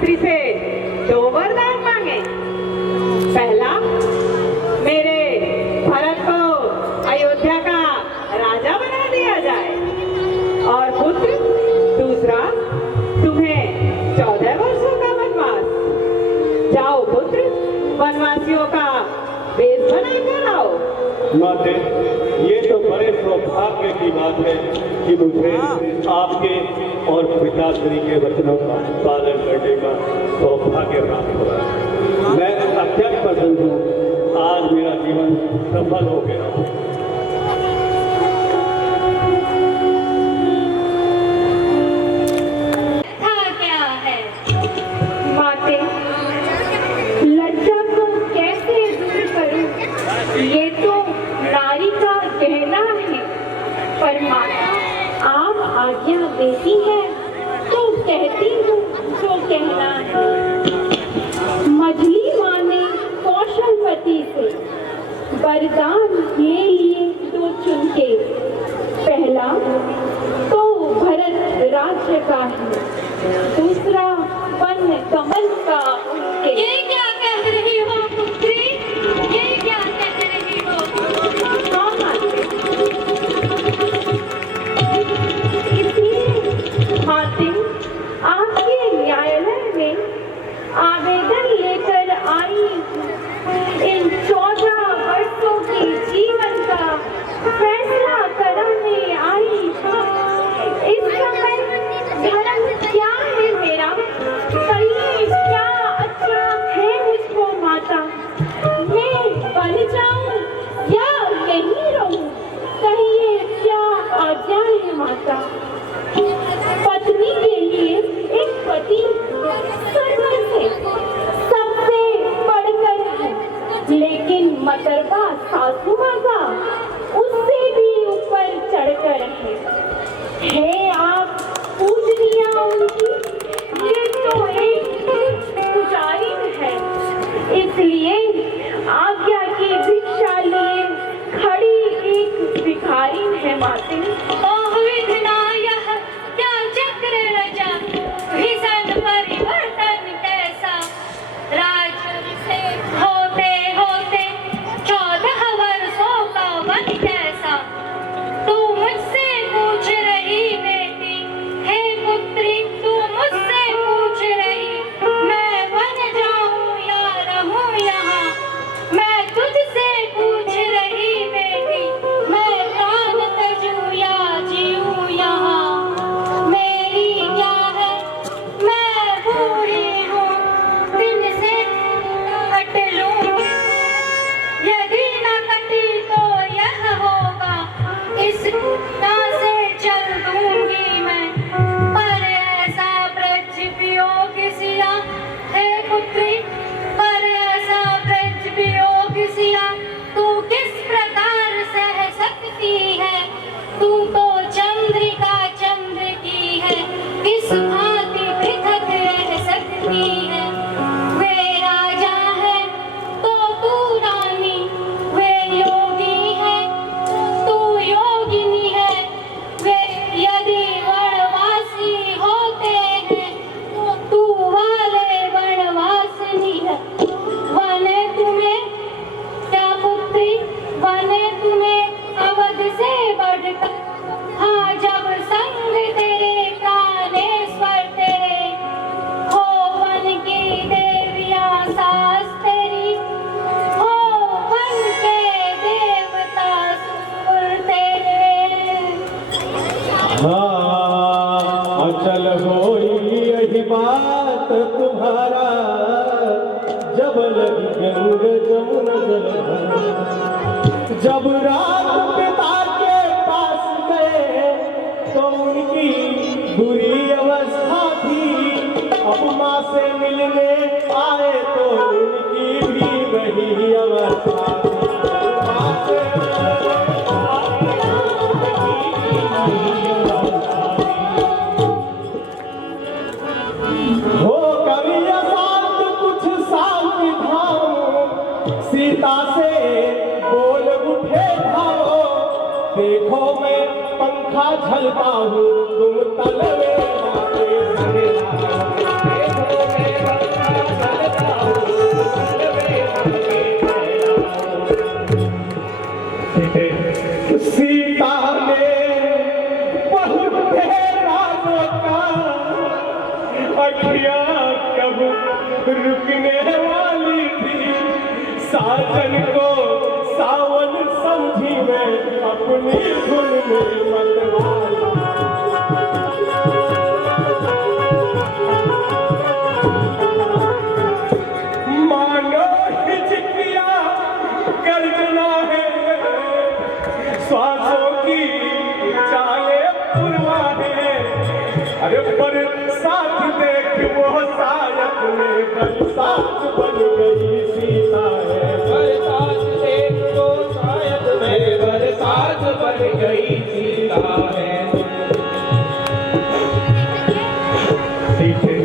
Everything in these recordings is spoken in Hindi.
मंत्री से 2 वरदान मांगे। पहला, मेरे भरत को अयोध्या का राजा बना दिया जाए, और पुत्र दूसरा, तुम्हें 14 वर्षों का वनवास। जाओ पुत्र, वनवासियों का वेश बनाकर आओ। माते, ये तो बड़े सौभाग्य की बात है कि मुझे आपके और पिताश्री के वचनों का पालन करने का सौभाग्य प्राप्त हो रहा है। मैं अत्यंत प्रसन्न हूँ। आज मेरा जीवन सफल हो गया। ये तो नारी का कहना है, पर माता आप आज्ञा देती है तो कहती हूँ जो कहना है। मछली माँ ने कौशलपति से वरदान ले लिए 2 चुनके। पहला तो भरत राज्य का है, दूसरा वन कमल का उनके। ये क्या कह रही हो पुत्री? ये क्या कह रही हो? हातिम आपके न्यायालय में आवेदन लेकर आई। इन 14 वर्षों के जीवन का फैसला कराने आई। इस समय धर्म क्या है मेरा? कहिए क्या अच्छा है मुझको माता? मैं बन जाऊं या यहीं रहूं? कहिए क्या आज्ञा है माता? पत्नी के लिए एक पति सर्वस्व है, सबसे बढ़कर है, लेकिन मतरबा सासू माँ का उससे भी ऊपर चढ़कर है आप पूजनिया उनकी। ये तो एक पुजारी है, इसलिए आज्ञा की भिक्षा लिए खड़ी एक भिखारी है माते। परिवर्तन कैसा राज से होते होते 14 वर्षों का वन कैसा। तू मुझसे पूछ रही बेटी, हे पुत्री, तू मुझसे पूछ रही मैं बन जाऊं या रहूं यहाँ। मैं तुझसे पूछ रही बेटी, मैं प्राण तजूं या जीऊं यहाँ। मेरी क्या है, मैं बूढ़ी हूँ, दिन से कट लूंगी। यदि न कटी तो यह होगा, इस राह से चल दूंगी मैं। पर ऐसा ब्रज वियोग सिया, हे पुत्री, पर ऐसा ब्रज वियोग सिया तू किस प्रकार सह सकती है? तू तो चंद्रिका चंद्र की है, किस भांति पृथक रह सकती है? वे राजा है तो तू रानी, वे योगी है तू योगिनी है। वे यदि वनवासी होते हैं तो तू वाले वनवासिनी है। वने तुम्हें क्या पुत्री, वने तुम्हें अवध से बढ़कर। हाँ, जब संग तेरे प्राणेश्वर तेरे हो, वन की देवियां सास तेरी हो, वन के देवता सुर तेरे। हाँ, अचल होई यही बात तुम्हारा, जब लगी गंग जमुना जल। जब रात पिता के पास गए तो उनकी बुरी अवस्था थी। अब माँ से मिलने आए तो उनकी भी वही अवस्था थी। माँ से हो कवि अशांत कुछ शांति भाव, सीता से बोल उठे भाव। देखो मैं पंखा झलता हूँ, तुम तलवे बातें सुने। देखो मैं हूँ रुकने वाली थी, साजन को सावन समझी मैं अपनी धुन में मनवाली। मानो हिचकिया गर्जना है, श्वासों की चाले पुरवा है। अरे पर साथ देख वो सायक में बरसात बन गई सीता है। बरसात देख तो शायद में बरसात बन गई सीता है। सीते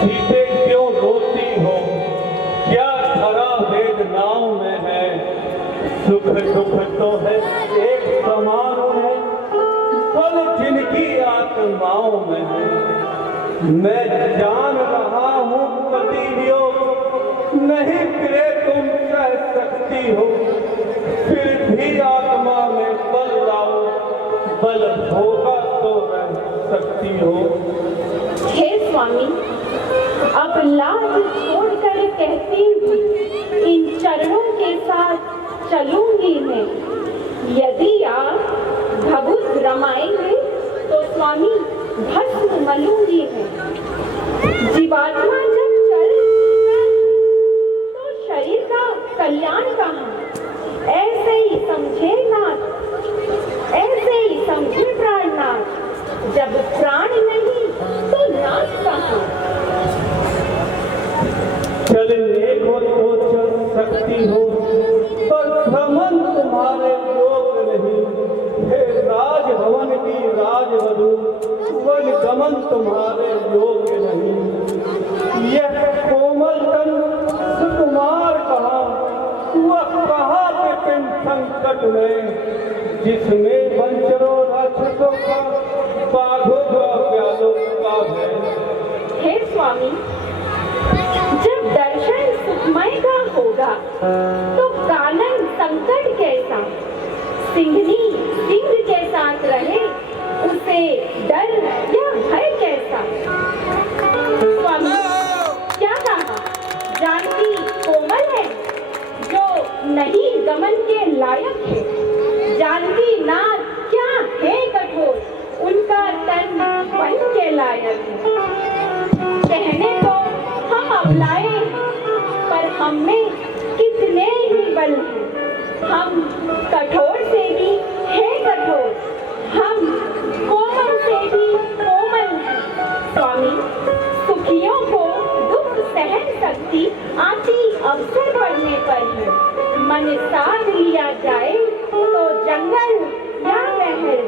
सीते क्यों रोती हो, क्या धरा वेदनाओं में है। सुख दुख तो है एक समान है, फल जिनकी आत्माओं में है। मैं जान रहा हूँ पतियो नहीं फिरे तुम सह सकती हो, फिर भी आत्मा में बल लाओ, बल होगा तो रह सकती हो। हे स्वामी, अब लाज छोड़कर कहती हूँ, इन चरणों के साथ चलूंगी मैं। यदि आप भभूत रमाएंगे तो स्वामी भस्म मलूंगी मैं। जीवात्मा जब चल तो शरीर का कल्याण कहाँ? ऐसे ही समझे नाथ, ऐसे ही समझे प्राणनाथ। जब प्राण नहीं तो नाथ कहाँ? चलने को तो चल सकती हो, पर भ्रमण तुम्हारे योग नहीं। हे राजभवन की राजवधू, वन गमन तुम्हारे योग नहीं। यह कोमल तन सुकुमार कहाँ, वह कहाँ विपिन संकट में, जिसमें वंचरों राक्षसों का बाघों का प्यालों का है। हे स्वामी, जब दर्शन सुखमय का होगा तो कानन संकट कैसा? सिंहनी सिंह के साथ रहे, उसे डर या भय कैसा? स्वामी, क्या कहा? जानकी कोमल है जो नहीं गमन के लायक है। जानकी नाथ क्या है कठोर, उनका तन बन के लायक है। कहने को हम अपलाए हैं, पर हम में कितने ही बल हैं। हम कठोर से भी है कठोर, हम कोमल से भी कोमल हैं। स्वामी, सुखियों को दुख सहन शक्ति आती अवसर पड़ने पर है। मन साथ लिया जाए तो जंगल या महल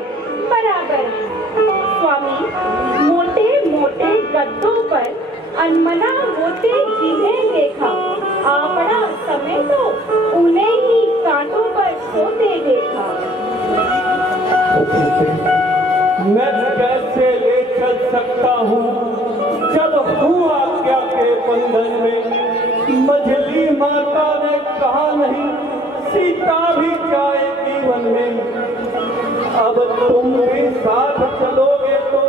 बराबर है। स्वामी, मोटे मोटे गद्दों पर अनमना होते जिन्हें देखा, अपना समय तो उन्हें ही कांटों पर सोते देखा। मैं कैसे ले चल सकता हूँ जब हूँ आज्ञा के बंधन में। मझली माता ने कहा नहीं, सीता भी जाएगी वन में। अब तुम भी साथ चलोगे तो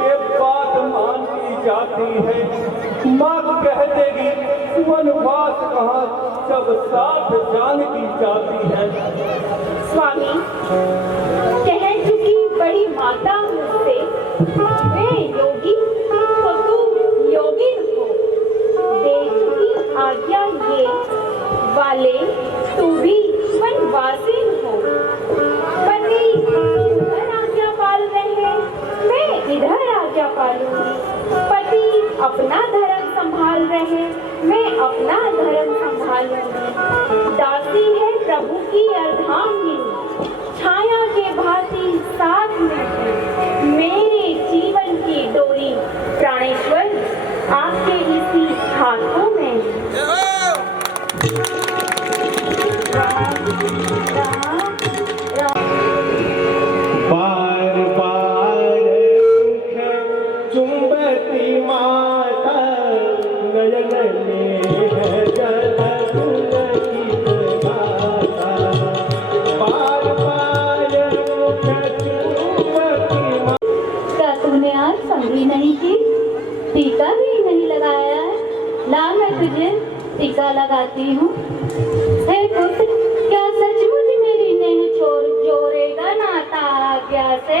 ये बात मान की जाती है। माँ कह देगी वनवास कहाँ, जब साथ जान की जाती है। स्वामी, कह चुकी बड़ी माता मुझसे, मैं योगी तो तू योगिन हो। दे चुकी आज्ञा ये वाले, तू भी वनवासिन हो। पति उधर आज्ञा पाल रहे, मैं इधर आज्ञा पालूंगी। पति अपना धर्म संभाल रहे, मैं अपना धर्म संभालूंगी। दासी है प्रभु की अर्धांगिनी, छाया के भांति साथ में है। मेरे जीवन की डोरी प्राणेश्वर आपके इसी हाथों में है। बार बार चुंबती माता, नयन में है जल पुलकित गाता। बार बार चुंबती माता। क्या तुमने आज संधि नहीं की? टीका भी नहीं लगाया है। ला मैं तुझे टीका लगाती हूँ। हे पुत्र, क्या सचमुच मेरी नेह जोड़ेगा नाता आज्ञा से?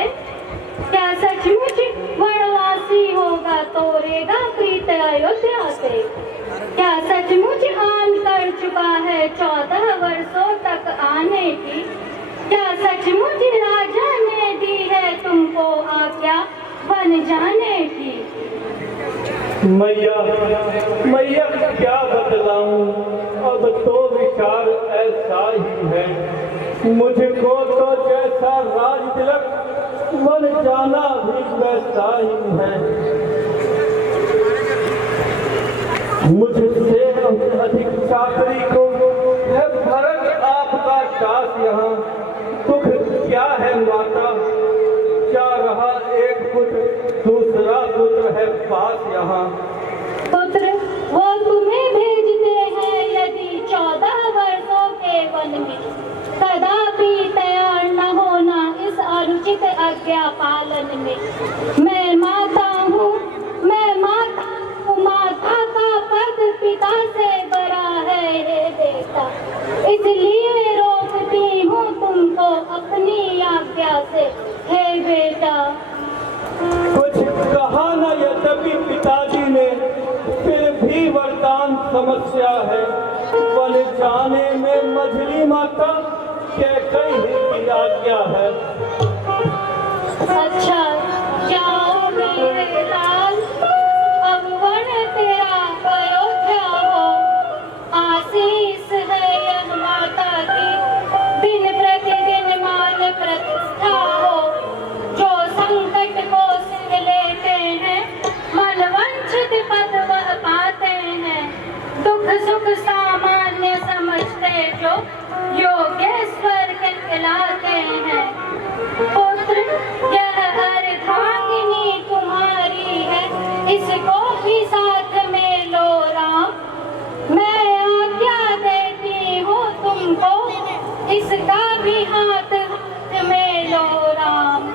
क्या सचमुच वनवासी होगा तोड़ेगा प्रीत अयोध्या से? क्या सचमुच आन कर चुका है 14 वर्षों तक आने की? क्या सचमुच राजा ने दी है तुमको आज्ञा बन जाने की? मैया क्या बतलाऊं, अब तो विचार ऐसा ही है। मुझको तो जैसा राज तिलक बन जाना भी वैसा ही है। मुझसे अधिक चाकरी को है भरत आपका दास यहाँ। दुख क्या है माता, क्या रहा एक पुत्र, दूसरा पुत्र है पास यहाँ। पुत्र वो तुम्हें भेजते हैं यदि 14 वर्षों के वन में, कदापि तैयार न होना इस अनुचित आज्ञा पालन में। मैं माता हूँ, मैं माता हूँ, माता का पद पिता से बड़ा है हे बेटा, इसलिए रोकती हूँ तुमको अपनी आज्ञा से हे बेटा। कुछ कहा न यद्यपि पिताजी ने, फिर भी वरदान समस्या है। वन जाने में मझली माता के कई की आज्ञा है। अच्छा जाओ मेरे लाल, अब वन तेरा अयोध्या हो। आशीष है यह माता की, दिन प्रतिदिन मान प्रतिष्ठा हो। जो संकट को सिंह लेते हैं, मन वंचित पद वह पाते हैं। दुख सुख सामान्य समझते जो योगेश्वर कहलाते हैं। पुत्र यह अर्धांगिनी तुम्हारी है, इसको भी साथ में लो राम। मैं आज्ञा देती हूँ तुमको, इसका भी हाथ में लो राम।